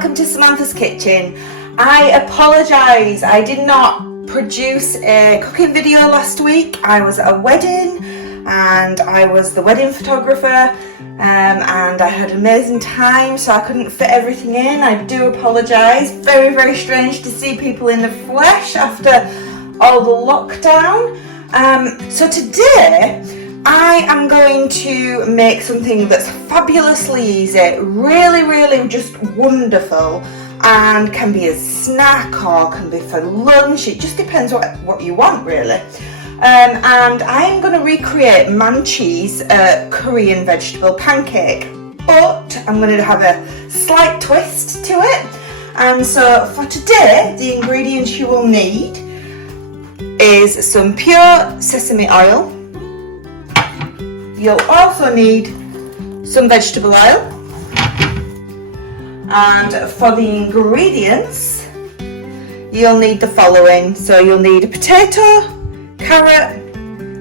welcome to Samantha's Kitchen. I apologise, I did not produce a cooking video last week. I was at a wedding and I was the wedding photographer and I had an amazing time, so I couldn't fit everything in. I do apologise. Very, very strange to see people in the flesh after all the lockdown. So today I am going to make something that's fabulously easy, really just wonderful, and can be a snack or can be for lunch. It just depends what you want, really. And I am going to recreate Manchi's Korean vegetable pancake, but I'm going to have a slight twist to it. And so for today, the ingredients you will need is some pure sesame oil. You'll also need some vegetable oil, and for the ingredients you'll need the following. So you'll need a potato, carrot,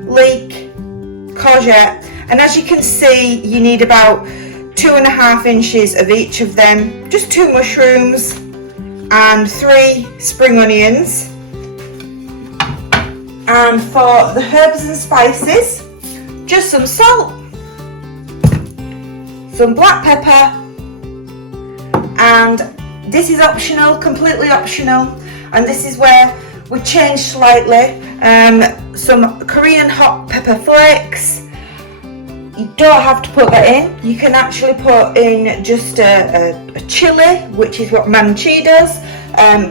leek, courgette, and as you can see you need about 2.5 inches of each of them, just 2 mushrooms and 3 spring onions. And for the herbs and spices, just some salt, some black pepper, and this is optional, completely optional, and this is where we change slightly. Some Korean hot pepper flakes. You don't have to put that in. You can actually put in just a chili, which is what Manchi does,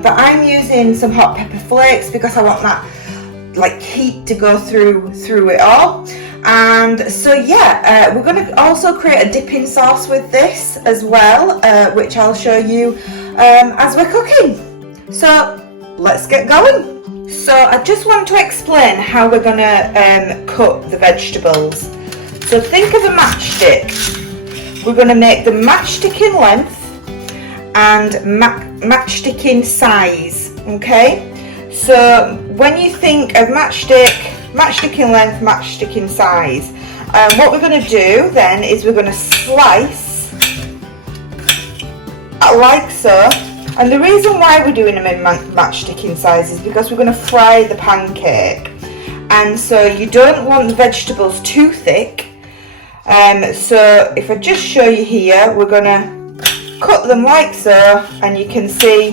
but I'm using some hot pepper flakes because I want that like heat to go through it all. And so yeah, we're going to also create a dipping sauce with this as well, which I'll show you as we're cooking. So let's get going. So I just want to explain how we're going to cut the vegetables. So think of a matchstick. We're going to make the matchstick in length and matchstick in size, okay? So when you think of matchstick in length, matchstick in size, what we're going to do then is we're going to slice like so. And the reason why we're doing them in matchstick in size is because we're going to fry the pancake, and so you don't want the vegetables too thick. So if I just show you here, we're going to cut them like so, and you can see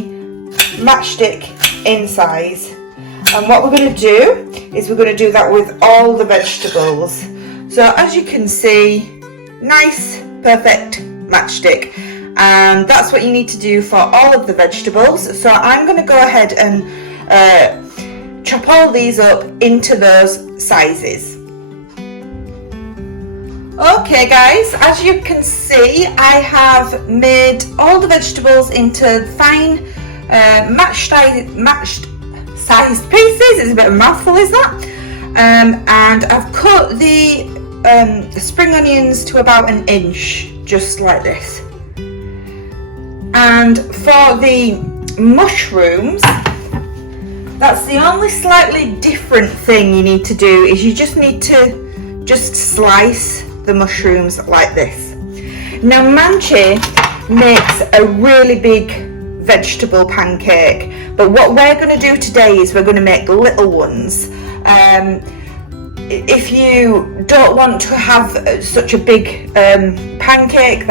matchstick in size. And what we're going to do is we're going to do that with all the vegetables. So as you can see, nice, perfect matchstick. And that's what you need to do for all of the vegetables. So I'm going to go ahead and chop all these up into those sizes. Okay guys, as you can see, I have made all the vegetables into fine matched sized pieces. It's a bit of a mouthful, is that? And I've cut the spring onions to about 1 inch, just like this. And for the mushrooms, that's the only slightly different thing you need to do, is you just need to just slice the mushrooms like this. Now Manchi makes a really big vegetable pancake, but what we're going to do today is we're going to make little ones. If you don't want to have such a big pancake,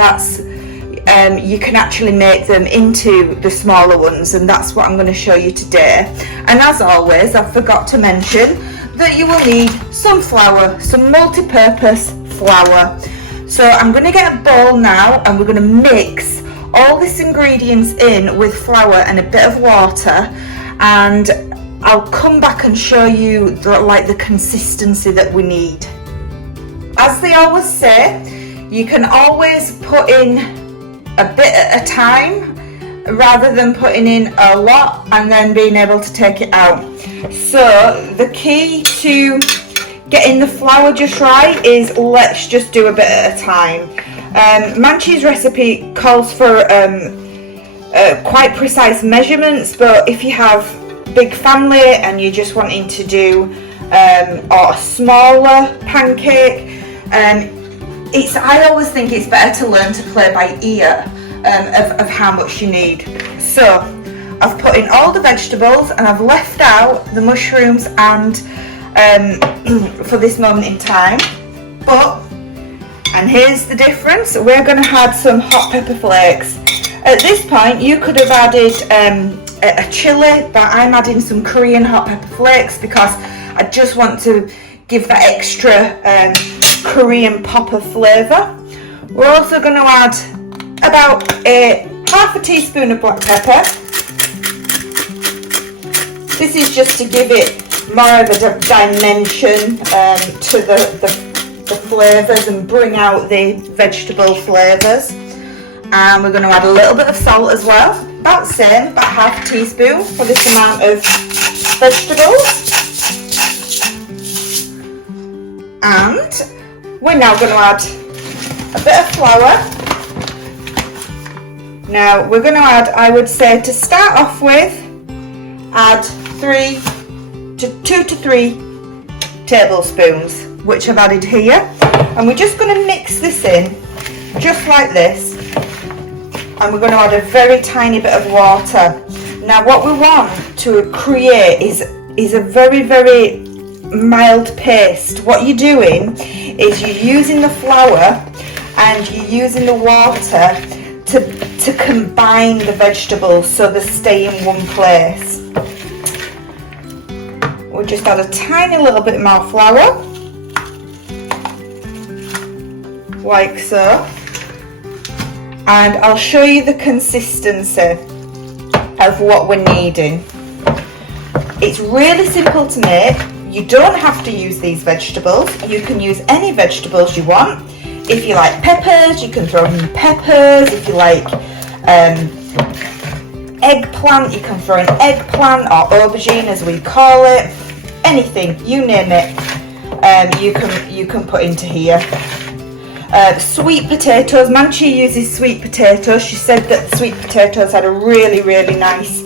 you can actually make them into the smaller ones, and that's what I'm going to show you today. And as always, I forgot to mention that you will need some flour, some multi-purpose flour. So I'm going to get a bowl now, and we're going to mix all these ingredients in with flour and a bit of water, and I'll come back and show you the consistency that we need. As they always say, you can always put in a bit at a time rather than putting in a lot and then being able to take it out. So the key to getting the flour just right is let's just do a bit at a time. Manchi's recipe calls for quite precise measurements, but if you have big family and you're just wanting to do or a smaller pancake, I always think it's better to learn to play by ear of how much you need. So I've put in all the vegetables and I've left out the mushrooms and for this moment in time. And here's the difference, we're going to add some hot pepper flakes. At this point you could have added a chili, but I'm adding some Korean hot pepper flakes because I just want to give that extra Korean pop of flavour. We're also going to add about half a teaspoon of black pepper. This is just to give it more of a dimension to the flavours and bring out the vegetable flavours. And we're going to add a little bit of salt as well, about the same, about half a teaspoon for this amount of vegetables. And we're now going to add a bit of flour. Now we're going to add, I would say to start off with, add 2 to 3 tablespoons, which I've added here. And we're just going to mix this in, just like this. And we're going to add a very tiny bit of water. Now what we want to create is a very, very mild paste. What you're doing is you're using the flour and you're using the water to combine the vegetables so they stay in one place. We'll just add a tiny little bit more flour, like so. And I'll show you the consistency of what we're needing. It's really simple to make. You don't have to use these vegetables. You can use any vegetables you want. If you like peppers, you can throw in peppers. If you like eggplant, you can throw in eggplant or aubergine as we call it. Anything, you name it, you can put into here. Sweet potatoes, Manchi uses sweet potatoes. She said that the sweet potatoes had a really, really nice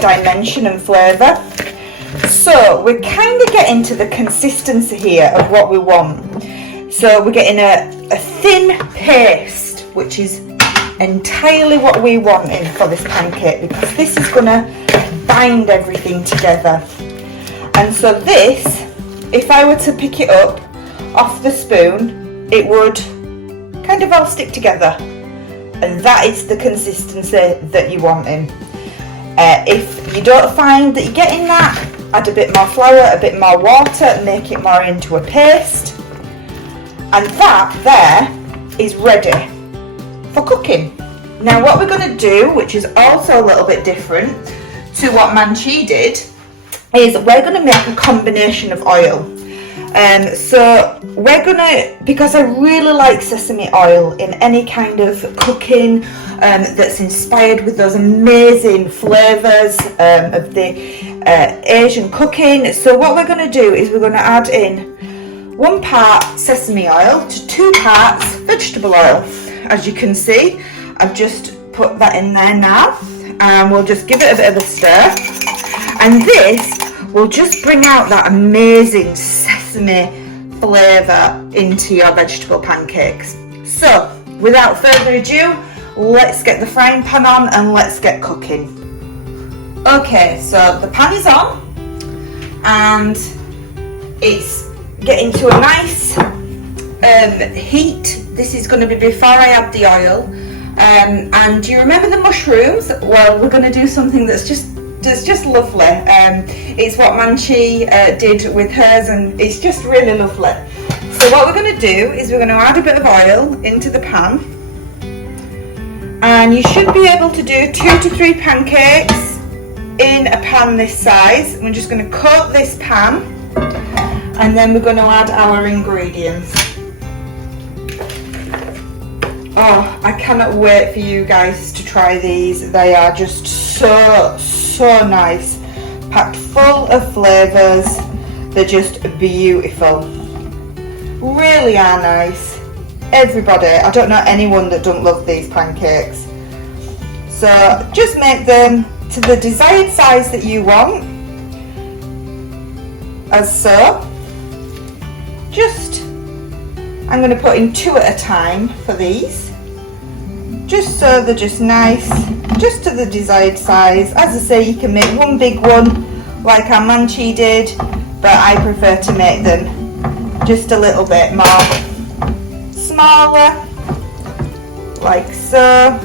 dimension and flavour. So we're kind of getting to the consistency here of what we want. So we're getting a thin paste, which is entirely what we want in for this pancake, because this is going to bind everything together. And so this, if I were to pick it up off the spoon, it would kind of all stick together, and that is the consistency that you want in. If you don't find that you're getting that, add a bit more flour, a bit more water, make it more into a paste, and that there is ready for cooking. Now what we're going to do, which is also a little bit different to what Manchi did, is we're going to make a combination of oil. So we're gonna, because I really like sesame oil in any kind of cooking that's inspired with those amazing flavours of the Asian cooking. So what we're going to do is we're going to add in 1 part sesame oil to 2 parts vegetable oil. As you can see, I've just put that in there now, and we'll just give it a bit of a stir, and this will just bring out that amazing sesame flavour into your vegetable pancakes. So without further ado, let's get the frying pan on and let's get cooking. Okay, so the pan is on and it's getting to a nice heat. This is going to be before I add the oil. And do you remember the mushrooms? Well, we're going to do something that's just lovely. It's what Manchi did with hers, and it's just really lovely. So what we're going to do is we're going to add a bit of oil into the pan, and you should be able to do 2 to 3 pancakes in a pan this size. We're just going to coat this pan, and then we're going to add our ingredients. Oh, I cannot wait for you guys to try these. They are just so nice, packed full of flavours. They're just beautiful, really are nice. Everybody, I don't know anyone that don't love these pancakes. So just make them to the desired size that you want, as so. I'm going to put in 2 at a time for these, just so they're just nice, just to the desired size. As I say, you can make one big one like our manchi did, but I prefer to make them just a little bit more smaller, like so.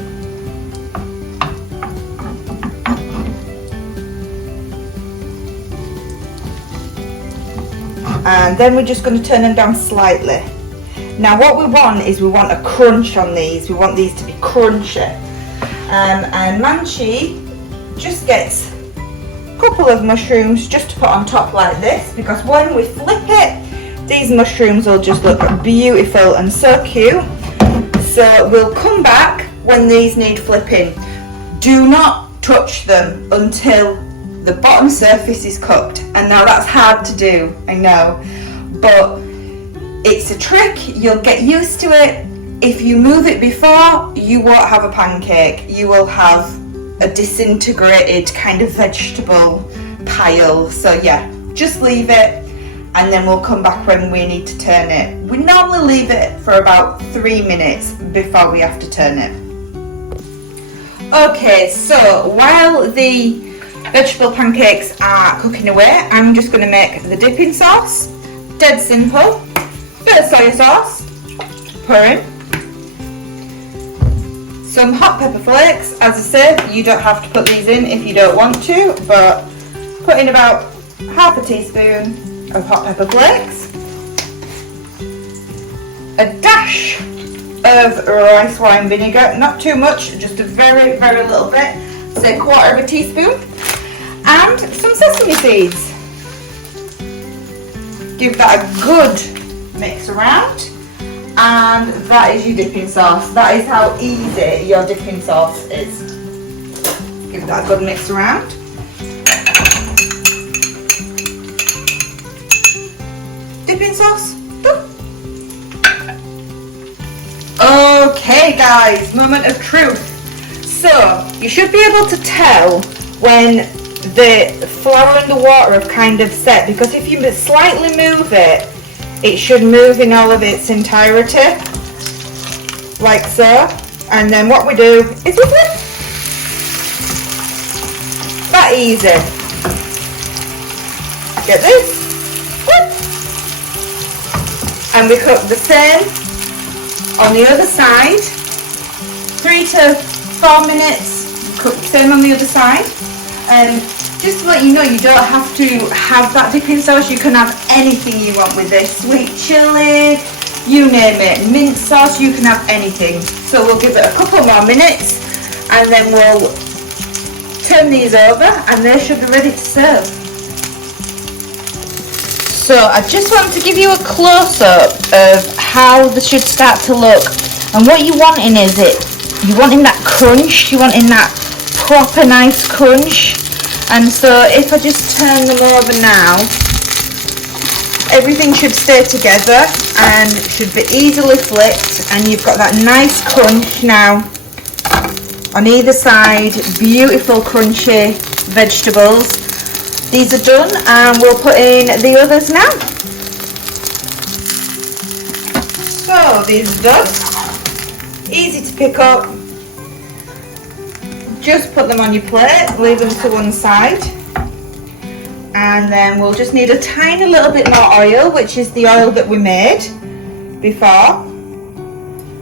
And then we're just going to turn them down slightly. Now what we want is we want a crunch on these. We want these to be crunchy. And manchi just gets a couple of mushrooms just to put on top like this, because when we flip it, these mushrooms will just look beautiful and so cute. So we'll come back when these need flipping. Do not touch them until the bottom surface is cooked. And now that's hard to do, I know, but it's a trick. You'll get used to it. If you move it before, you won't have a pancake. You will have a disintegrated kind of vegetable pile. So yeah, just leave it, and then we'll come back when we need to turn it. We normally leave it for about 3 minutes before we have to turn it. Okay, so while the vegetable pancakes are cooking away, I'm just going to make the dipping sauce. Dead simple. Bit of soy sauce, pour in. Some hot pepper flakes. As I said, you don't have to put these in if you don't want to, but put in about half a teaspoon of hot pepper flakes. A dash of rice wine vinegar, not too much, just a very, very little bit, say a quarter of a teaspoon. And some sesame seeds. Give that a good mix around, and that is your dipping sauce. That is how easy your dipping sauce is. Give that a good mix around. Dipping sauce done. Okay guys, moment of truth. So you should be able to tell when the flour and the water have kind of set, because if you slightly move it, it should move in all of its entirety, like so. And then what we do is we flip. That easy. Get this, flip. And we cook the same on the other side. 3 to 4 minutes, cook the same on the other side. And just to let you know, you don't have to have that dipping sauce. You can have anything you want with this. Sweet chilli, you name it. Mint sauce, you can have anything. So we'll give it a couple more minutes, and then we'll turn these over, and they should be ready to serve. So I just want to give you a close-up of how they should start to look. And what you're wanting is you're wanting that crunch, you're wanting that proper nice crunch. And so if I just turn them over now, everything should stay together and should be easily flipped, and you've got that nice crunch now on either side. Beautiful crunchy vegetables. These are done, and we'll put in the others now. So these are done. Easy to pick up. Just put them on your plate, leave them to one side, and then we'll just need a tiny little bit more oil, which is the oil that we made before,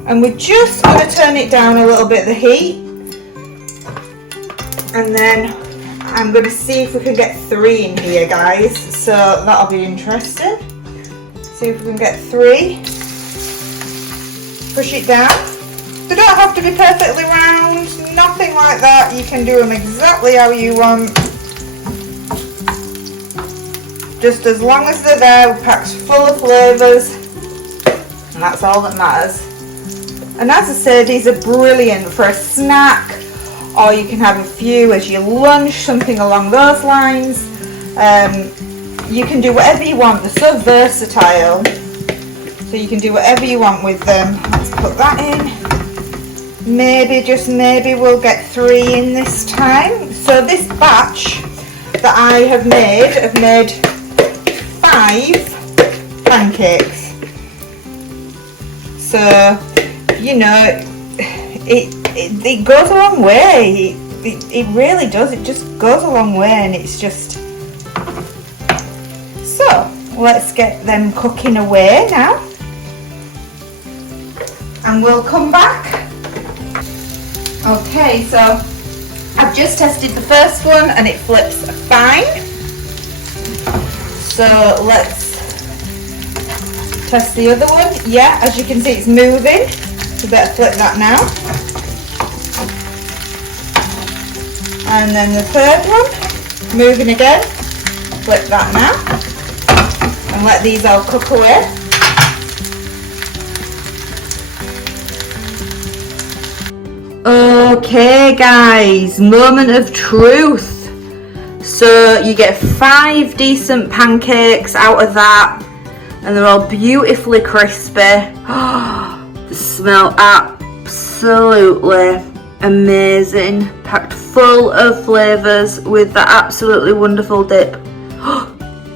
and we're just going to turn it down a little bit, the heat, and then I'm going to see if we can get 3 in here, guys, so that'll be interesting. See if we can get 3. Push it down. They don't have to be perfectly round, nothing like that. You can do them exactly how you want. Just as long as they're there, packed full of flavours, and that's all that matters. And as I said, these are brilliant for a snack, or you can have a few as your lunch, something along those lines. You can do whatever you want. They're so versatile, so you can do whatever you want with them. Let's put that in. Maybe, just maybe, we'll get 3 in this time. So this batch that I have made, I've made 5 pancakes. So, you know, it goes a long way. It really does. It just goes a long way, and it's just... So, let's get them cooking away now. And we'll come back. Okay, so I've just tested the first one and it flips fine. So let's test the other one. Yeah, as you can see, it's moving. So better flip that now. And then the third one, moving again. Flip that now. And let these all cook away. Okay guys, moment of truth. So you get 5 decent pancakes out of that, and they're all beautifully crispy. They smell absolutely amazing, packed full of flavours with that absolutely wonderful dip.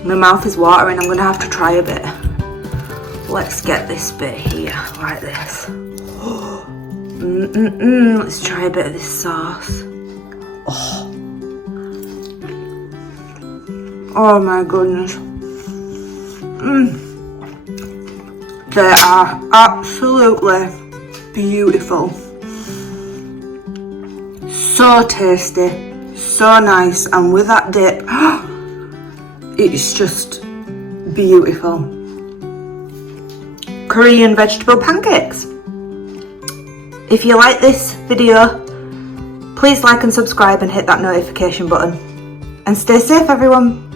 My mouth is watering. I'm gonna have to try a bit. Let's get this bit here like this. Let's try a bit of this sauce. Oh my goodness. They are absolutely beautiful. So tasty, so nice, and with that dip, it's just beautiful. Korean vegetable pancakes. If you like this video, please like and subscribe and hit that notification button. And stay safe everyone.